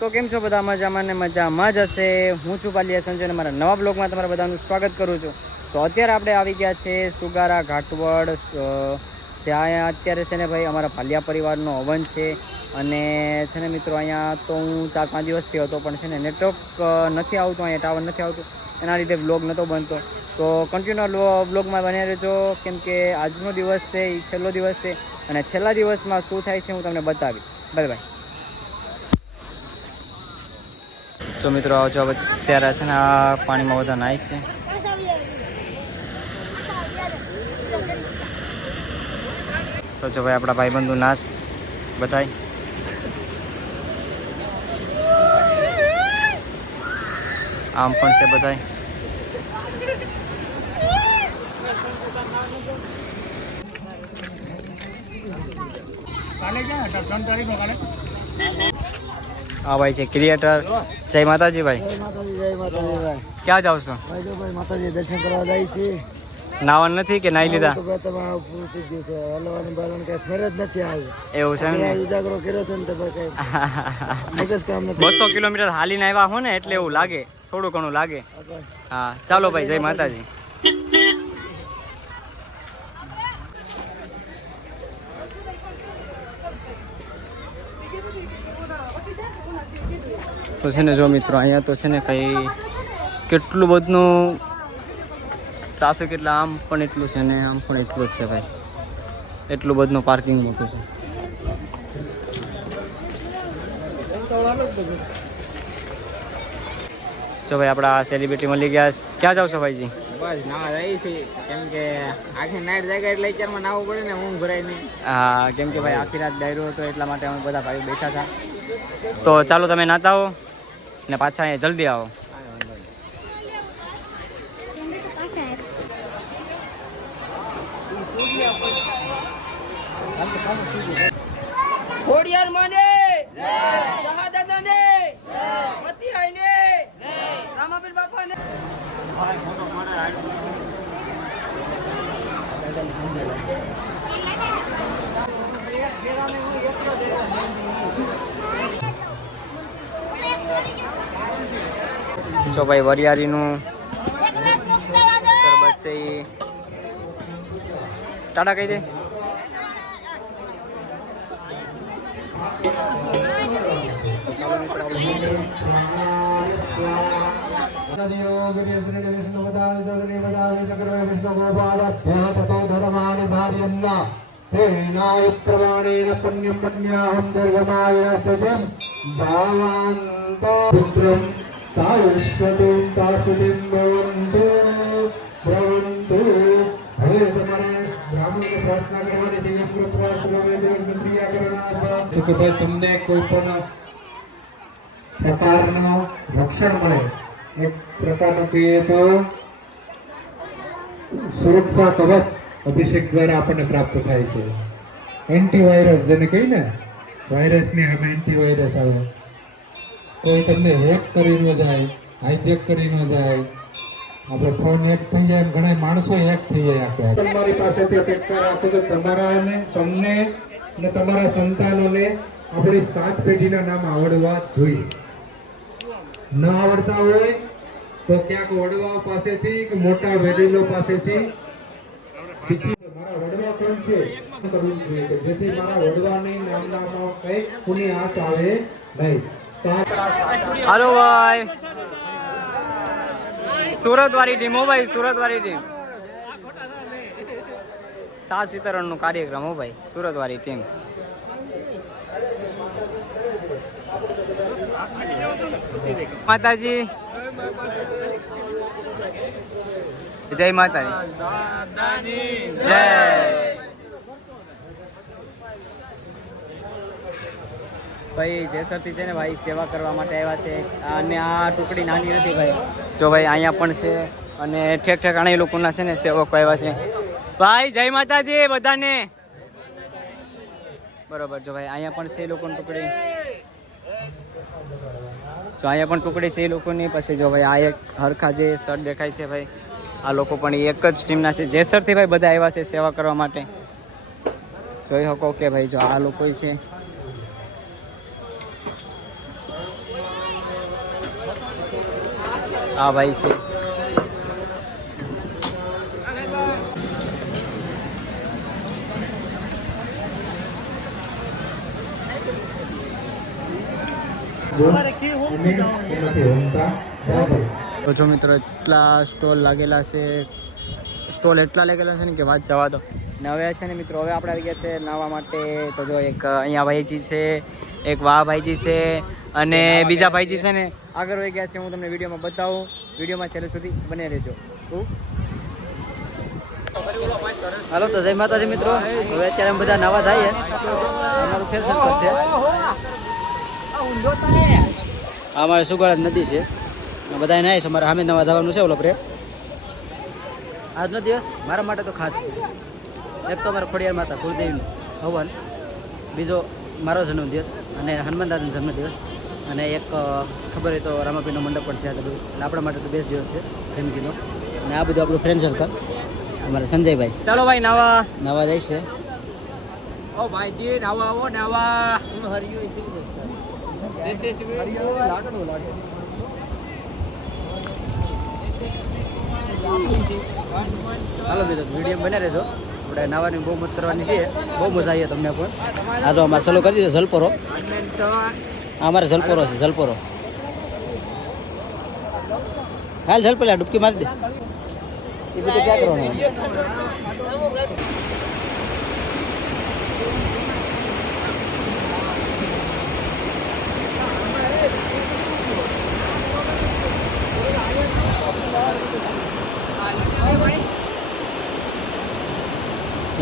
તો કેમ છો બધા? મજામાં ને મજામાં જ હશે. હું છું પાલિયા સંજય અને મારા નવા બ્લોગમાં તમારા બધાનું સ્વાગત કરું છું. તો અત્યારે આપણે આવી ગયા છે સુગારા ઘાટવડ, જ્યાં અત્યારે છે ને ભાઈ અમારા પાલિયા પરિવારનો હવન છે. અને છે ને મિત્રો અહીંયા તો હું 4-5 દિવસથી હતો, પણ છે ને નેટવર્ક નથી આવતું, અહીંયા ટાવર નથી આવતું, એના લીધે બ્લોગ નહોતો બનતો. તો કન્ટિન્યુ બ્લોગમાં બન્યા રહેજો, કેમ કે આજનો દિવસ છે એ છેલ્લો દિવસ છે અને છેલ્લા દિવસમાં શું થાય છે હું તમને બતાવી. બાય. જો મિત્રો આવજો. અત્યારે છે ને આ પાણીમાં બધા નાય છે. તો જો ભાઈ આપણા ભાઈબંધુ નાશ બધાય. આમ પણ છે બધાય. હા ભાઈ છે ક્રિએટર. જય માતાજી ભાઈ. જય માતાજી, જય માતાજી ભાઈ. ક્યાં જાવ છો? ભાઈ જો ભાઈ માતાજી દર્શન કરવા જાય છે. નાવાનું નથી કે નાઈ લીધા? તો ભાઈ તમારે પૂરું થઈ ગયું છે. હલવાનું બાલવાનું કઈ ફેર જ નથી આવ્યું. એવું છે ને? ઉજાગરો કર્યો છે ને તો ભાઈ કઈ મગજ કામ નથી. 200 કિલોમીટર હાલીને આવ્યા હો ને, એટલે એવું લાગે, થોડું ઘણું લાગે. હા ચાલો ભાઈ, જય માતાજી. તો છે ને જો મિત્રો અહીંયા તો છે ને કંઈ કેટલું બધું ટ્રાફિક, એટલે આમ પણ એટલું છે ને આમ પણ એટલું જ છે ભાઈ. એટલું બધું પાર્કિંગ મોટું છે. જો ભાઈ આપણા સેલિબ્રિટી મળી ગયા. ક્યાં જાવ છો ભાઈજી? બસ નાવા જાય છે, કેમ કે આખી નાઈટ જાગે એટલે અત્યારમાં નાવું પડે ને, ઊંઘ ભરાય નહીં. હા, કેમ કે ભાઈ આખી રાત ડાયરો હતો, એટલા માટે અમે બધા ભાઈ બેઠા હતા. તો ચાલો તમે નાતા હો ને પાછા અહીંયા જલ્દી આવો. ખોડિયાર માને જય, જહાદાદા ને જય, મતી આઈ ને જય, રામાપીર બાપા ને. જો ભાઈ વરિયાળીનું શરબત છે એ ટાટા કહી દે. પ્રમાણેન પુણ્યમ પુણ્યાહમ દર્ગમાય સજમ ભાવાંતો પુત્રમ સાયુષ્યતુમ તાસુતિમ ભવન્તુ ભવન્તુ. હવે તમારે બ્રાહ્મણને પ્રાર્થના કરવાની છે. કે ભાઈ તમને કોઈ પણ પ્રકારનું રક્ષણ મળે, એક પ્રકારનું કહીએ તો સુરક્ષા કવચ અભિષેક દ્વારા આપણને પ્રાપ્ત થાય છે. એન્ટીવાયરસ જેને કહીએ ને, વાયરસની સામે એન્ટીવાયરસ આવે. કોઈ તમને હેક કરી ન જાય, હાઈજેક કરી ન જાય. આપણે ફોન હેક થઈ જાય એમ ઘણા માણસો હેક થઈ જાય. આખો તમારી પાસેથી અપેક્ષા રાખો કે તમારાને, તમને અને તમારા સંતાનોને આપણી 7 પેઢીના નામ આવડવા જોઈએ. ન આવડતા હોય તો ક્યાંક વડવાઓ પાસેથી કે મોટા વડીલો પાસેથી શીખી. મારા વડવા કોણ છે કરવું જોઈએ, કે જેથી મારા વડવાની નામનામાં કંઈક પુણ્ય હાથ આવે નહીં. હાલો ભાઈ, સુરત વાળી ટીમ હો ભાઈ, સુરત વાળી ટીમ. છાસ વિતરણનો કાર્યક્રમ હો ભાઈ, સુરત વાળી ટીમ. માતાજી જય માતાજી જય. ભાઈ જેસરથી છે ને ભાઈ સેવા કરવા માટે આવ્યા છે, અને આ ટુકડી નાની નથી ભાઈ. જો ભાઈ અહીંયા પણ છે, અને ઠેક ઠેકાણે લોકોના છે ને સેવકો આવ્યા છે. ભાઈ જય માતાજી બધાને. બરોબર. જો ભાઈ અહીંયા પણ છે લોકોની ટુકડી. જો અહીંયા પણ ટુકડી છે એ લોકોની. પછી જો ભાઈ આ એક હરખા જે શર્ટ દેખાય છે ભાઈ, આ લોકો પણ એક જ ટીમના છે. જેસરથી ભાઈ બધા આવ્યા છે સેવા કરવા માટે. જોઈ શકો કે ભાઈ જો આ લોકો છે. આ ભાઈ છે. તો જો મિત્રો એટલા સ્ટોલ લાગેલા છે, સ્ટોલ એટલા લાગેલા છે ને કે વાત જવા દો. ને હવે છે ને મિત્રો હવે આપણે આવી ગયા છે નાહવા માટે. તો જો એક અહીંયા ભાઈજી છે, એક વાહ ભાઈજી છે અને બીજા ભાઈજી છે ને આગળ વહી ગયા છે. હું તમને વિડીયોમાં બતાવું, વિડીયોમાં છેલ્લે સુધી બને રહેજો. હાલો તો જય માતાજી મિત્રો. હવે અત્યારે અમે બધા નાવા જઈએ. અમારું ફેર સર્કલ છે. આ અમારે સુગાળા નદી છે, બધા નાય છે. અમારે સામે નવા જવાનું છે. ઓલો પ્રે આજનો દિવસ મારા માટે તો ખાસ છે. એક તો અમારા ખોડિયાર માતા કુળદેવીનું હવન, બીજો મારો જન્મદિવસ અને હનુમાન દાદાનો જન્મદિવસ, અને એક ખબર હોય તો રામાપીરનો મંડપ પણ છે. આ બધું એટલે આપણા માટે તો બેસ્ટ દિવસ છે જિંદગીનો. અને આ બધું આપણું ફ્રેન્ડ સર્કલ. અમારા સંજયભાઈ ચાલો ભાઈ નાવા જાય છે. ઓ ભાઈજી નાવા આવો નાવા. હું હરિયો હાલો બીજો વિડીયો બને રહેજો. આપણે નાવાની બહુ મજ કરવાની છે, બહુ મજા આવી તમને પણ. આ તો અમારે ચાલુ કરી દીધો જલપોરો. અમારે જલપોરો છે, જલપોરો. હાલ જલ પેલા ડૂબકી મારી દે. એ બધું ક્યાં કરવાનું?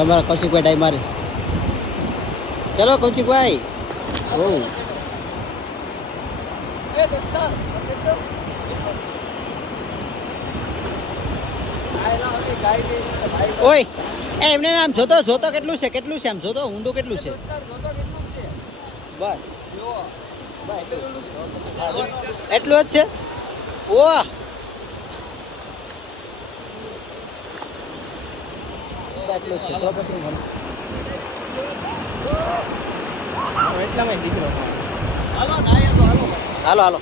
અમારા કૌશિકભાઈ ડાઈ મારી. ચલો કૌશિકભાઈ. ઓય એમને આમ જોતો જોતો કેટલું છે, કેટલું છે આમ જોતો, ઊંડું કેટલું છે? બસ એટલું જ છે. ઓહ એટલું છે તો પછી એટલામાં શીખરો. હાલો હાલો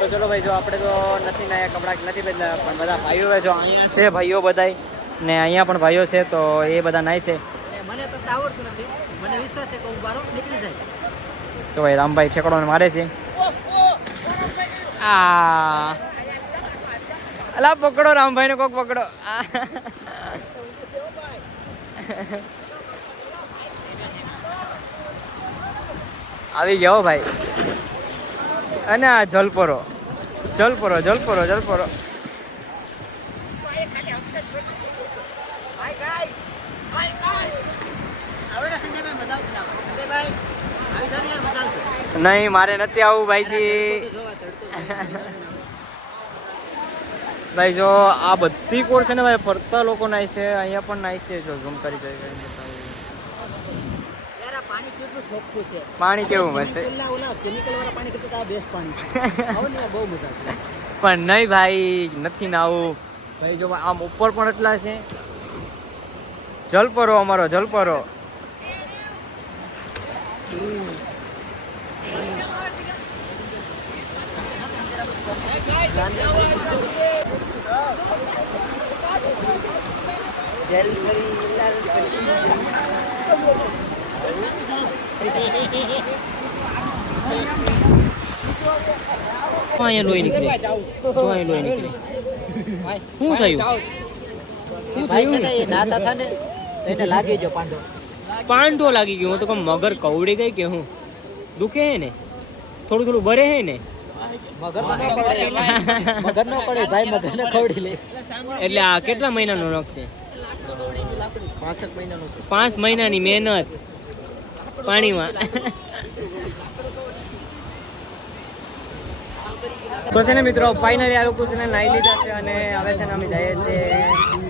તો ચલો ભાઈ. જો આપણે તો નથી નયા કપડાં નથી બદલાયા, પણ બધા ભાઈઓ જો અહીંયા છે, ભાઈઓ બધાય ને અહીંયા પણ ભાઈઓ છે, તો એ બધા નાય છે. મને તો આવડતું નથી, મને વિશ્વાસ છે કે હું બારો નીકળી જાય. તો ભાઈ રામભાઈ ઠેકડો મારે છે. આ અલા પકડો રામભાઈ ને, કોક પકડો. આવી ગયો ભાઈ. અને આ જલપોરો જલપોરો જલપોરો જલપોરો. નહીં મારે નથી આવું ભાઈજી. ભાઈ જો આ બધી કોર છે ને ભાઈ, ફરતા લોકો નાય છે, અહીંયા પણ નાય છે. જો ઝૂમ કરી જાય પાણી કેવું મસ્ત. પણ નહીં ભાઈ નથી નાવું ભાઈ. જો આમ ઉપર પણ એટલા છે. જલપરો અમારો જલપરો. અહીંયા લોહી નીકળે, લોહી નીકળે. શું થયું? લાગી ગયો પાંડો. પાંડો લાગી ગયો. હું તો કહું મગર કવડી ગઈ કે હું? દુખે હે ને થોડું થોડું બરે હે ને? મગર નો પડે ભાઈ, મગર ને કવડી લે. એટલે આ કેટલા મહિનાનો નખ છે? 5 મહિનાનો છે. 5 મહિનાની મહેનત પાણીમાં. તો છે ને મિત્રો ફાઇનલી આ લોકો છે ને નાહી લીધા છે અને હવે છે ને અમે જઈએ છીએ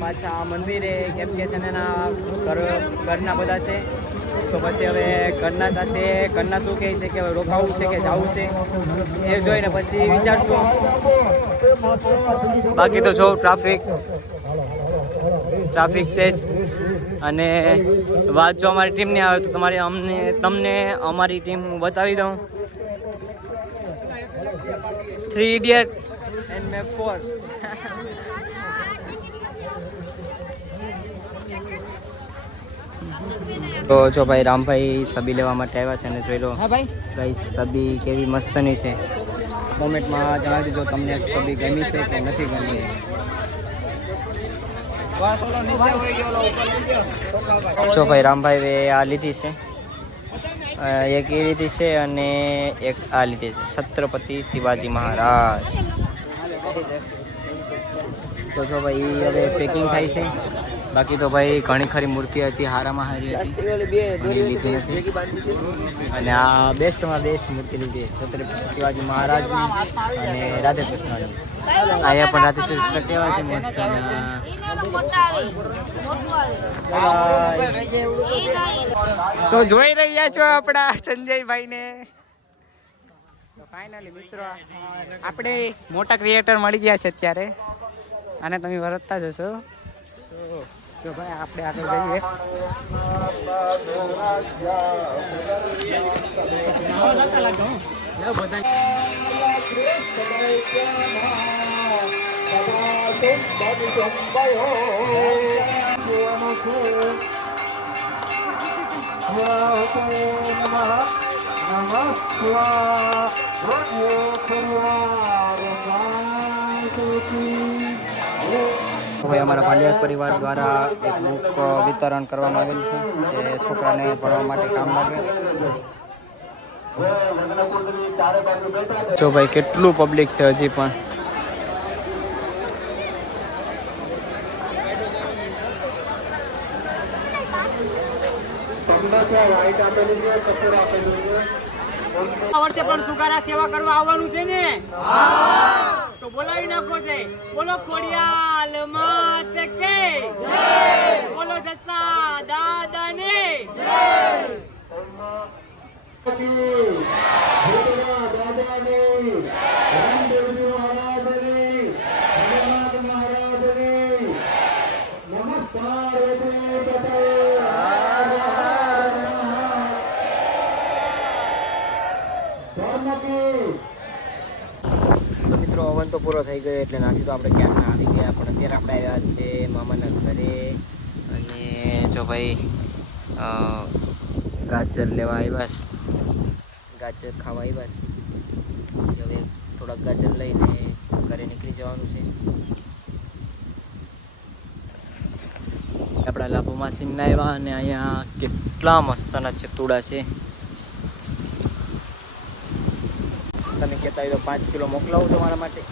પાછા મંદિરે, કેમ કે છે ને ઘરના બધા છે તો પછી હવે ઘરના સાથે ઘરના શું કહે છે કે હવે રોકાવું છે કે જવું છે એ જોઈને પછી વિચારશું. બાકી તો જો ટ્રાફિક છે જ. અને વાત જો અમારી ટીમની આવે તો તમને અમારી ટીમ હું બતાવી દઉં. 3 ઇડિયટ એન્ડ મેપ 4. તો જો ભાઈ રામભાઈ સબી લેવા માટે આવ્યા છે અને જોઈ લો ભાઈ સબી કેવી મસ્તની છે. કોમેન્ટમાં જણાવી દેજો તમને સબી ગમી છે કે નથી ગમી. જો ભાઈ રામભાઈ આ લીધી છે, એક એ લીધી છે અને એક આ લીધી છે છત્રપતિ શિવાજી મહારાજ. તો જો ભાઈ હવે પેકિંગ થાય છે. બાકી તો ભાઈ ઘણી ખરી મૂર્તિ હતી, હારામાં હારી હતી, લીધી નથી. અને આ બેસ્ટમાં બેસ્ટ મૂર્તિ લીધી છત્રપતિ શિવાજી મહારાજની અને રાધે કૃષ્ણની. અહીંયા પણ રાધે કૃષ્ણ કેવા છે મસ્ત. તો જોઈ રહ્યા છો આપણા સંજયભાઈને. ફાઇનલી મિત્રો આપણે મોટા ક્રિએટર મળી ગયા છે અત્યારે, અને તમે વરતતા જશો. તો ભાઈ આપણે આગળ જઈએ. ભાઈ અમારા ભાલિયાત પરિવાર દ્વારા એક બુક વિતરણ કરવામાં આવેલ છે જે છોકરાને ભણવા માટે કામ લાગે. જો ભાઈ કેટલું પબ્લિક છે હજી પણ. આ વર્ષે પણ સુગારા સેવા કરવા આવવાનું છે ને? તો બોલાવી નાખો છે. બોલો ખોડિયાલ માત કે જય, બોલો જસા દાદાને જય. મિત્રો હવન તો પૂરો થઈ ગયો એટલે નાખી તો આપણે ક્યાંક આવી ગયા, પણ અત્યારે આપણે આવ્યા છે મામાના ઘરે. અને જો ભાઈ ગાજર લેવા આવ્યા, ગાજર ખાવા આવ્યા. હવે થોડાક ગાજર લઈને ઘરે નીકળી જવાનું છે. આપણા લાભો માસીના આવ્યા અને અહીંયા કેટલા મસ્તના ચતુડા છે. તમે કહેતા હોય તો 5 કિલો મોકલાવો તમારા માટે.